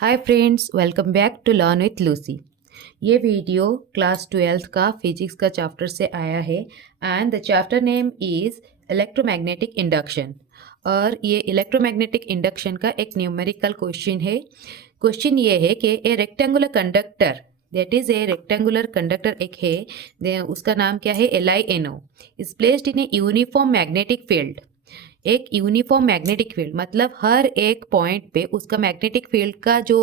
Hi friends, welcome back to learn with Lucy. ये video class 12th का physics का chapter से आया है and the chapter name is electromagnetic induction. और ये इलेक्ट्रोमैग्नेटिक इंडक्शन का एक न्यूमेरिकल क्वेश्चन है। क्वेश्चन ये है कि ए rectangular conductor that is a rectangular conductor एक है, उसका नाम क्या है, LiNO is placed in a uniform magnetic field. एक यूनिफॉर्म मैग्नेटिक फील्ड मतलब हर एक पॉइंट पे उसका मैग्नेटिक फील्ड का जो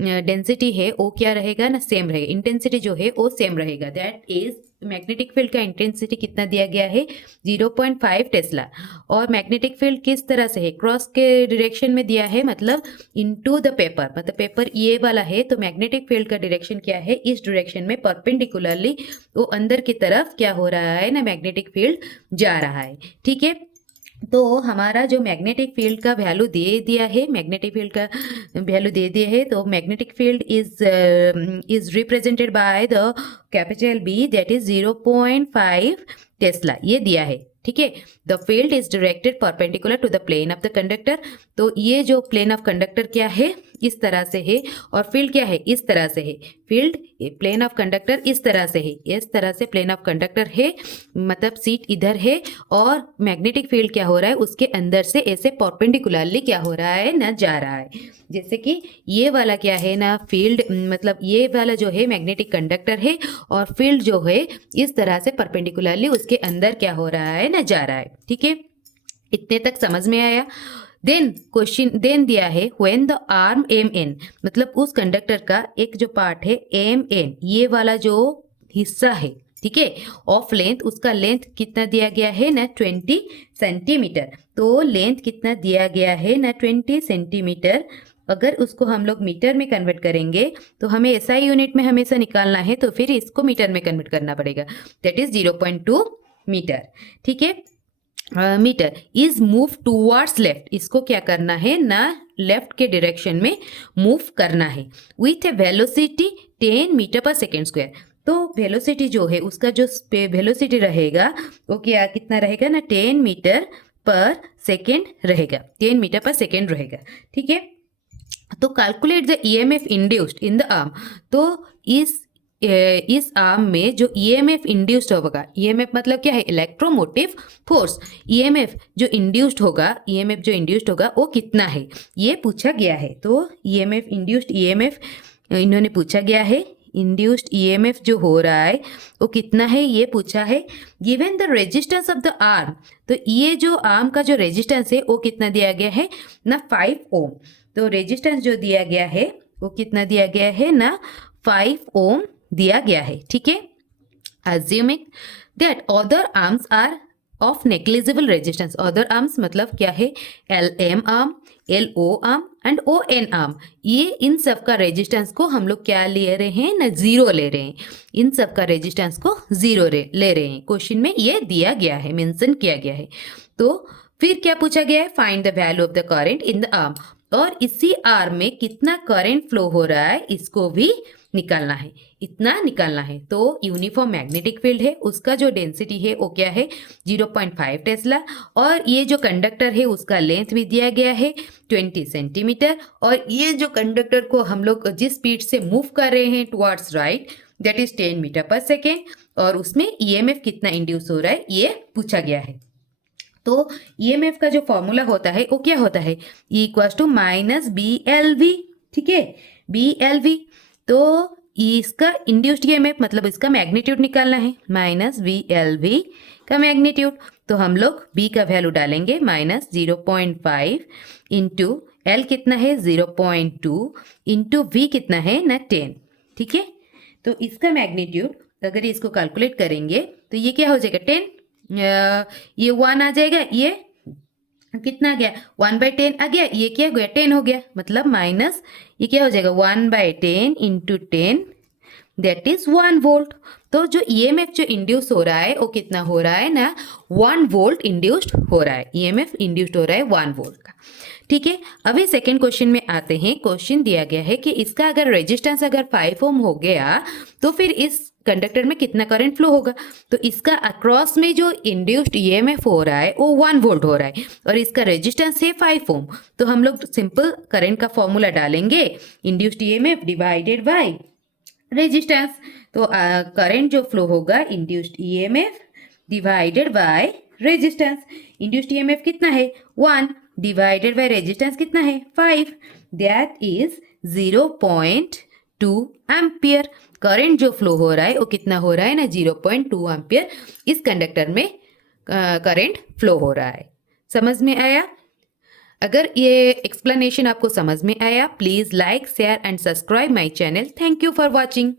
डेंसिटी है वो क्या रहेगा ना, सेम रहेगा। इंटेंसिटी जो है वो सेम रहेगा। दैट इज मैग्नेटिक फील्ड का इंटेंसिटी कितना दिया गया है, 0.5 टेस्ला। और मैग्नेटिक फील्ड किस तरह से है, क्रॉस के डायरेक्शन में दिया है, मतलब इनटू द पेपर, मतलब पेपर ये वाला है तो मैग्नेटिक फील्ड का डायरेक्शन क्या है, इस डायरेक्शन में परपेंडिकुलरली वो अंदर की तरफ क्या हो रहा है ना, मैग्नेटिक फील्ड जा रहा है। ठीक है, तो हमारा जो मैग्नेटिक फील्ड का वैल्यू दे दिया है, मैग्नेटिक फील्ड का वैल्यू दे दिया है, तो magnetic field is represented by the capital B that is 0.5 tesla, ये दिया है। ठीक है, the field is directed perpendicular to the plane of the conductor. तो ये जो प्लेन ऑफ कंडक्टर क्या है, इस तरह से है, और फील्ड क्या है, इस तरह से है। फील्ड प्लेन ऑफ कंडक्टर इस तरह से है, इस तरह से प्लेन ऑफ कंडक्टर है, मतलब सीट इधर है, और मैग्नेटिक फील्ड क्या हो रहा है, उसके अंदर से ऐसे परपेंडिकुलरली क्या हो रहा है ना, जा रहा है। जैसे कि ये वाला क्या है ना, फील्ड मतलब ये वाला जो है मैग्नेटिक कंडक्टर है, और फील्ड जो है इस तरह से परपेंडिकुलरली उसके अंदर क्या हो रहा है ना, जा रहा है। ठीक है, इतने तक समझ में आया। देन दिया है व्हेन द आर्म MN, मतलब उस कंडक्टर का एक जो पार्ट है MN, ये वाला जो हिस्सा है, ठीक है, ऑफ लेंथ, उसका लेंथ कितना दिया गया है ना, 20 सेंटीमीटर। तो लेंथ कितना दिया गया है ना, 20 सेंटीमीटर। अगर उसको हम लोग मीटर में कन्वर्ट करेंगे तो हमें SI यूनिट में हमेशा निकालना है, तो फिर इसको मीटर में कन्वर्ट करना पड़ेगा। That is 0.2 metre. ठीक है, metre is move towards left, इसको क्या करना है ना, लेफ्ट के डायरेक्शन में मूव करना है with A velocity 10 metre per second square. तो वेलोसिटी जो है, उसका जो वेलोसिटी रहेगा वो क्या कितना रहेगा ना, 10 मीटर पर सेकेंड रहेगा, 10 मीटर पर सेकेंड रहेगा। ठीक है, तो calculate the EMF induced in the arm. तो इस आर्म में जो EMF इंड्यूस्ड होगा, EMF मतलब क्या है, इलेक्ट्रोमोटिव फोर्स। EMF जो इंड्यूस्ड होगा वो कितना है, ये पूछा गया है। तो इंड्यूस्ड EMF इन्होंने पूछा गया है, इंड्यूस्ड EMF जो हो रहा है वो कितना है, ये पूछा है। Given the resistance of the arm, तो ये जो आर्म का जो रेजिस्टेंस है वो कितना दिया गया है ना, 5 ओम। तो रेजिस्टेंस जो दिया गया है वो कितना दिया गया है ना, 5 ओम दिया गया है। ठीक है, assuming that other arms are of negligible resistance, other arms मतलब क्या है, LM arm, LO arm and ON arm, ये इन सब का रेजिस्टेंस को हम लोग क्या ले रहे हैं ना, 0 ले रहे हैं। इन सब का रेजिस्टेंस को 0 ले रहे हैं, क्वेश्चन में ये दिया गया है, मेंशन किया गया है। तो फिर क्या पूछा गया है, find the value of the current in the arm, और इसी आर्म में कितना करंट फ्लो हो रहा है इसको भी निकालना है, इतना निकालना है। तो यूनिफॉर्म मैग्नेटिक फील्ड है, उसका जो डेंसिटी है वो क्या है, 0.5 टेस्ला, और ये जो कंडक्टर है उसका लेंथ भी दिया गया है 20 सेंटीमीटर, और ये जो कंडक्टर को हम लोग जिस स्पीड से मूव कर रहे हैं towards right, that is 10 metre per second, और उसमें EMF कितना इंड्यूस हो रहा है ये पूछा गया है। तो EMF का जो फॉर्मूला होता है वो क्या होता है, E = BLV। ठीक है, BLV। तो इसका इंड्यूस्ड EMF मतलब इसका मैग्नीट्यूड निकालना है, -VLV का मैग्नीट्यूड। तो हम लोग B का वैल्यू डालेंगे, -0.5 इंटू L कितना है, 0.2 इंटू V कितना है ना, 10। ठीक है, तो इसका मैग्नीट्यूड अगर इसको कैलकुलेट करेंगे तो ये क्या हो जाएगा, 10, ये 1 आ जाएगा, ये कितना आ गया, 1/10 आ गया, ये क्या हो गया, 10 हो गया, मतलब माइनस ये क्या हो जाएगा, 1/10 इंटू 10 दैट इज 1 वोल्ट। तो जो EMF जो इंड्यूस हो रहा है वो कितना हो रहा है ना, 1 वोल्ट इंड्यूस्ड हो रहा है, EMF इंड्यूस्ड हो रहा है 1 वोल्ट का। ठीक है, अभी सेकेंड क्वेश्चन में आते हैं। क्वेश्चन दिया गया है कि इसका अगर रेजिस्टेंस अगर 5 ओम हो गया तो फिर इस कंडक्टर में कितना करंट फ्लो होगा। तो इसका अक्रॉस में जो इंड्यूस्ड ईएमएफ हो रहा है वो 1 वोल्ट हो रहा है और इसका रेजिस्टेंस है 5 ओम। तो हम लोग सिंपल करंट का फॉर्मूला डालेंगे, induced EMF divided by resistance. तो करंट जो फ्लो होगा induced EMF divided by resistance. Induced EMF कितना है 1 डिवाइडेड बाय रेजिस्टेंस कितना है 5, दैट इज 0.2 एम्पियर। करंट जो फ्लो हो रहा है वो कितना हो रहा है ना 0.2 एम्पियर इस कंडक्टर में करंट फ्लो हो रहा है। समझ में आया? अगर ये एक्सप्लेनेशन आपको समझ में आया, please like share and subscribe my channel. Thank you for watching.